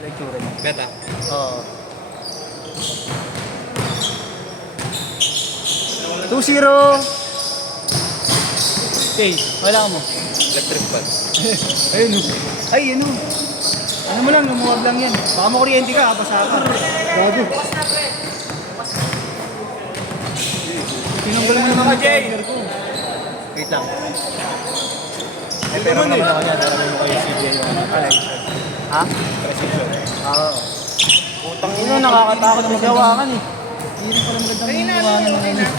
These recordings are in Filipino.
Lecture mo. Beta. Oo. 2-0. Okay, wala mo. Electric fan. Ayun o. Ay, yun o. Ano mo lang, lumuwag lang yan. Baka makuryente ka, basa ka. Bago. Tinanggal mo naman ang charger ko. Wait lang. Eh, pero naman ako dyan. Alam mo kayo si Jay yung Alexa. Ha? Precision. Oo. Putang ina, nakakatakot na magawakan eh. Hindi rin pala magandang magawakan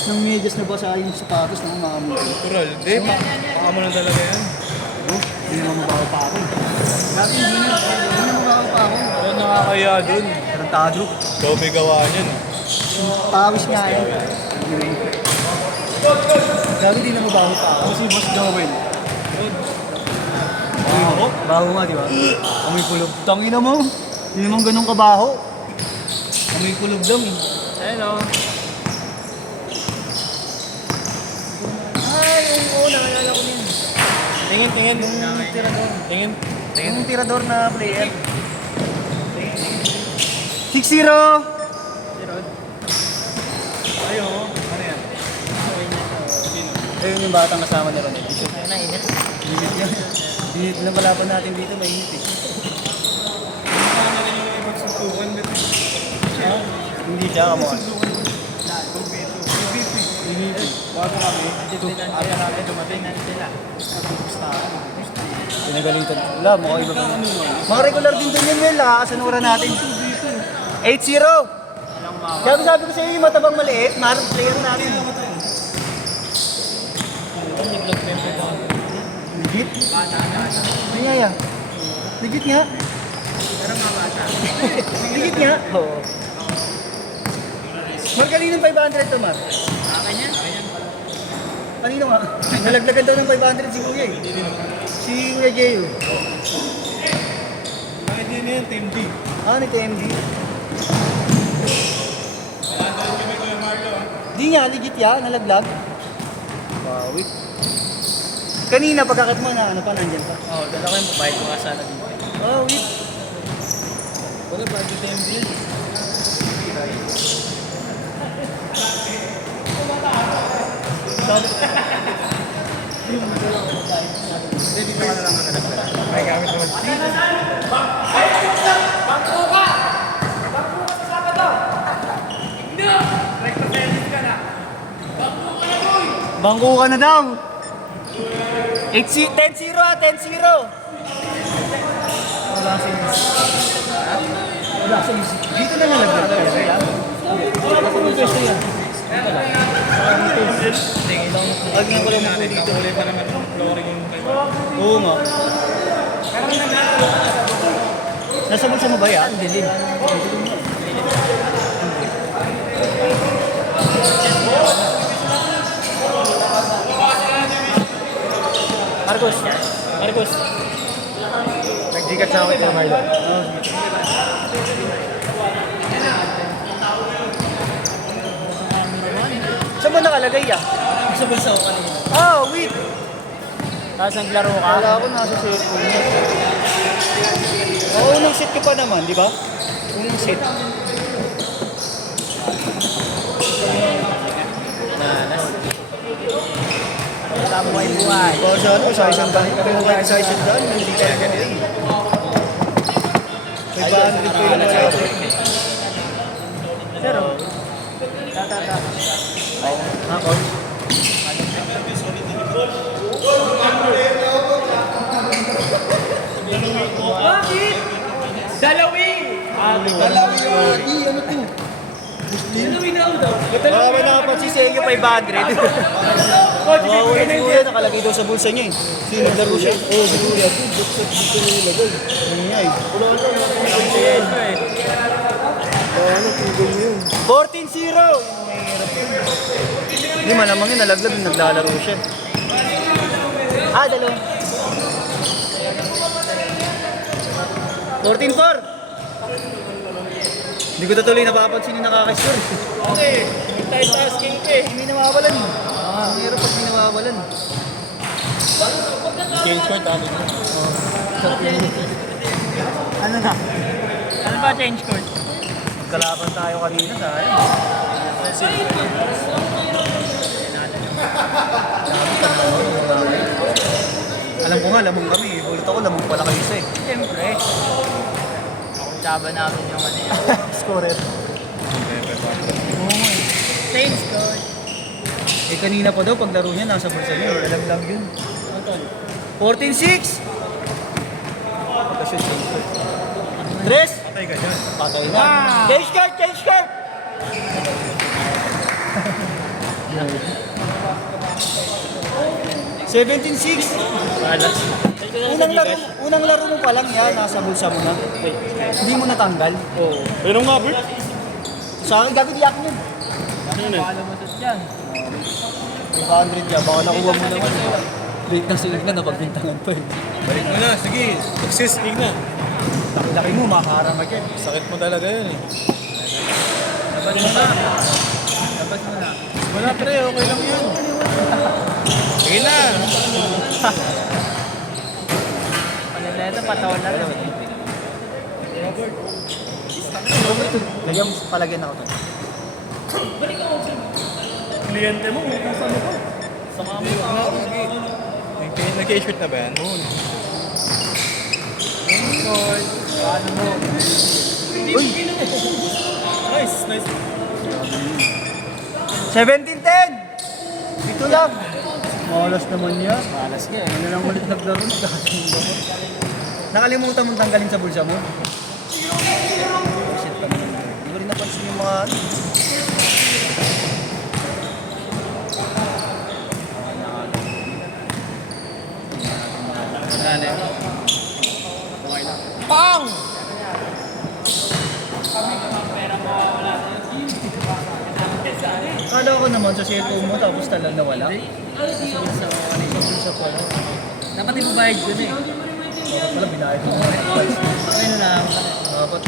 ng medyas na basa yung sapatos na umaamoy. Natural. Di, baka mo na talaga yan. Hindi naman mabaho pa ako. Dati hindi na mabaho pa ako. Ano nakakaya dun? Tarantado. Ikaw may gawa niyan. Pawis nga yan. Dati hindi na mabaho pa ako. Si Boss Joel. Baho? Baho nga, di ba? Amoy kulog. Tangina mo. Hindi naman ganun kabaho. Amoy kulog lang eh. Ayun o. Ay, oo, naalala ko yun. Tingin, tingin. Yung tirador. Tingin. Yung tirador na player. 6-0! Ayun o. Ano yan? Ayun yung batang kasama ni Ronel. Init yan. Init lang kalaban natin dito, mainit eh. Ano rin yung ibang suntukan? Hindi siya kamuhan. Bago kami. Pinagalitan. Wala, mukha iba pa. Mga regular din doon yun, Mel. Kasanura natin. 8-0! Kaya sabi ko sa iyo, yung matabang maliit, marang player natin. Legit? Nanyaya. Legit nga. Legit nga? Oo. Margalino 500 to, Mar. Kanino nga? Nalaglagan daw ng 500 si Kuya eh. Si Kuya Jeyo. Bakit yun yan? Team D. Ah, ni TMD. Di nga, legit yan, nalaglag. Bawit. Kanina, pagkakit mo na, ano pa, nandyan pa. Oo, dala ko yung babayad ko nga sana dito. Bawit. Wala ba ito team D? Dito ka na lang ang nalaglag. May gamit naman. Bangko ka na daw. 10-0 ah, 10-0. Wala si Wala si dito na nalaglag ka. Wala sa pwesto yan. Wag na ko lang mo dito. Uli pa naman yung flooring yung Oo nga. Nasa bulsa mo ba yan? Dilim. Marcos. Marcos. nag-gikat sa akin yung Marlon. Saan ba nakalagay ah? Sa bulsa ko kanina. Ah, wait. Tapos naglaro ka. Kala ko nasa set ko niya. Unang set ko pa naman, di ba? Unang set. Wala mo kayo buhay. O, sa isang balik ka rin kahit sa isang daan, hindi ka rin eh. May 500 ko yung mga Pero, Ako? bakit? Dalawi! Dalawi yung adi, ano to? Dalawi na daw. Baka may nakapansin sa inyo 500. Oo, wala si Kuya, nakalagay daw sa bulsa niya eh. Sino laro siya? Oo, si Kuya. Dito na nilagay. Ano nga eh. Ano, tigil mo yun. 14-0! Hindi malamang yun, nalaglag, naglalaro siya. Ah, dalawa. 14-4! Hindi ko tuloy napapansin yung nakakascore. Okay, multitasking ka eh. Hindi nawawalan. Ang hirap pag hindi nawawalan. Game score, talo. Oh. Ano na? Ano ba change court? Kalaban tayo kanina sa akin. Alam ko nga, lamong kami. Ulit ako, lamong pala kayo isa eh. Siyempre. Laban namin yung ano yan. Scorer. Change court. Eh kanina pa daw, paglaro niya, nasa bulsa niya. Alam lang yun. 14-6! Pagka-shoot, change court. Tres! Patay ka dyan. Patay na. Change card! Change card! $17-6. Unang laro mo pa lang yan, nasa bulsa mo na. Hindi mo natanggal. Oo. Pero nga, Bert. Sa akin, gagawin yak yun. Ano na? Lumusot yan. 500 yan, baka nakuha mo naman. Late na sila na, napagbintangan pa eh. Balik mo na, sige. Success, na. Laki mo, makaharama yan. Sakit mo talaga yun eh. Labas mo na. Labas mo na. Wala pre, okay lang yun. Sige na. Panileta, patawal na rin. Lagyan mo, palagyan ako to. Kliyente mo, kung saan mo. Sa kami. Nag-i-shoot na ba yan? Oo. Paano mo? Uy! Nice, nice. 17-10! Dito lang. Malas naman niya. Malas niya. Ano lang ulit naglaro. Nakalimutan mong tanggalin sa bulsa mo? Shit pa naman. Hindi ko rin napansin yung mga... Pang! Kala ko naman sa cellphone mo tapos talang nawala. Sa pala. Dapat ibabayad ko na eh. Wala, binayad mo. Ano lang. Dapat.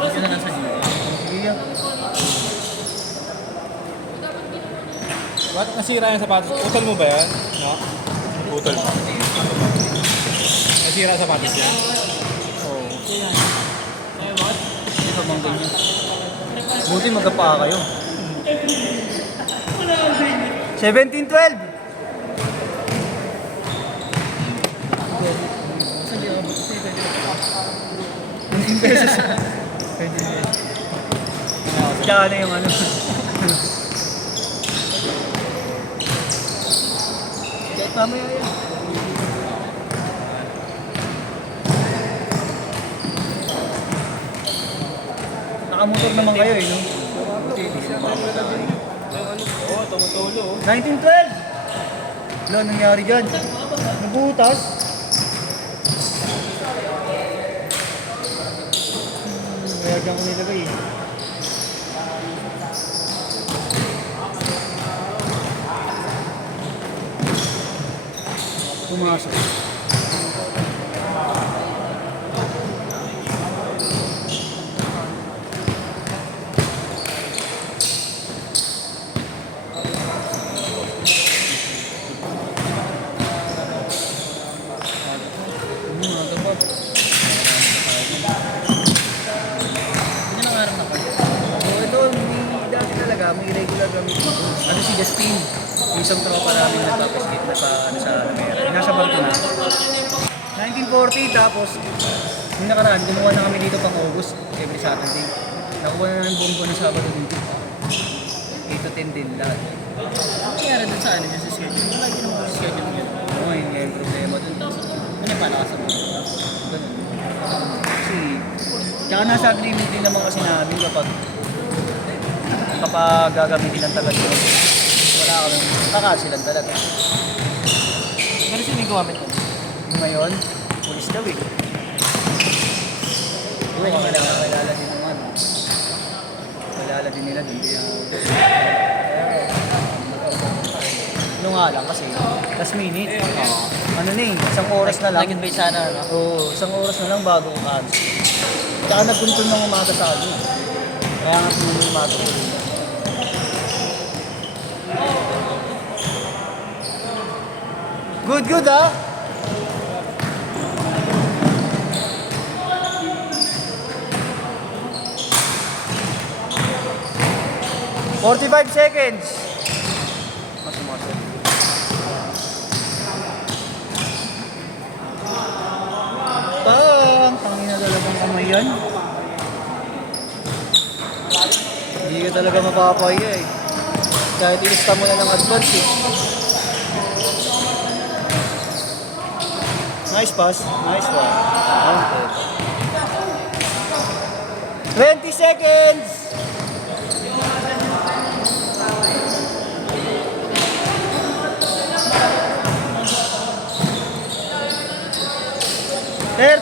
Ito na lang sa dito. Sige yan. Ba't nasira yung sapatos? Utol mo ba yan? No? Utol mo. Nasira yung sapatos yan? Oo. Hindi pa bang ganyan. Buti magkapaa kayo. 17-12! Pesos. Tsaka na yung ano. Tama yan. Nakamotor naman kayo eh, no? Oo, tumutulo. 1912! Wala, nangyari dyan. Nabutas. Kaya dyan ko nilagay eh. Pumasok. May regular kami. Ano si Justin? Yung isang tropa namin nagpapaskit na ano sa Amera. Nasa barko na. 1940 tapos yung nakaraan, gumawa na kami dito pang August every Saturday. Nakuha na ng buong buwan ng Sabado dito. 8 to 10 din lahat. Ano kaya doon sa ano niya sa schedule? Wala yun ang schedule niya. Oo, yun nga yung problema dun. Ano yung pala ka sa mga? Ganun. Kasi, tsaka nasa agreement din naman kasi namin kapag gagamitin ng tagal yun, wala kami, kakasilan talaga. Pero sino yung gumamit mo? Yung ngayon, pulis daw eh. Oo, kilala din naman. Kilala din nila din. Ano nga lang kasi, last minute. Ano na eh, isang oras na lang. Nag-invite sana, no? Oo, isang oras na lang bago ang cancel. Tsaka nagkuntun ng umaga sa akin. Kaya nga pinuli umaga ko rin. Good, good ah. "45 seconds." Masuk. Tangina talagang kamay yan. Hindi ka talaga mapapaya eh. Kahit ilista mo na ng advance eh. Nice pass. Nice one. Counted. 20 seconds! Third.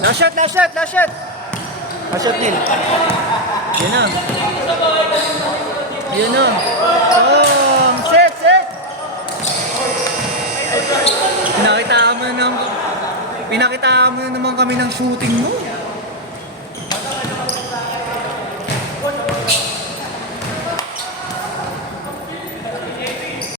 Last shot, last shot, last shot. Last shot, Neil. Yan na. Yan na. Set, set. Pinakitaan mo na naman kami ng shooting mo.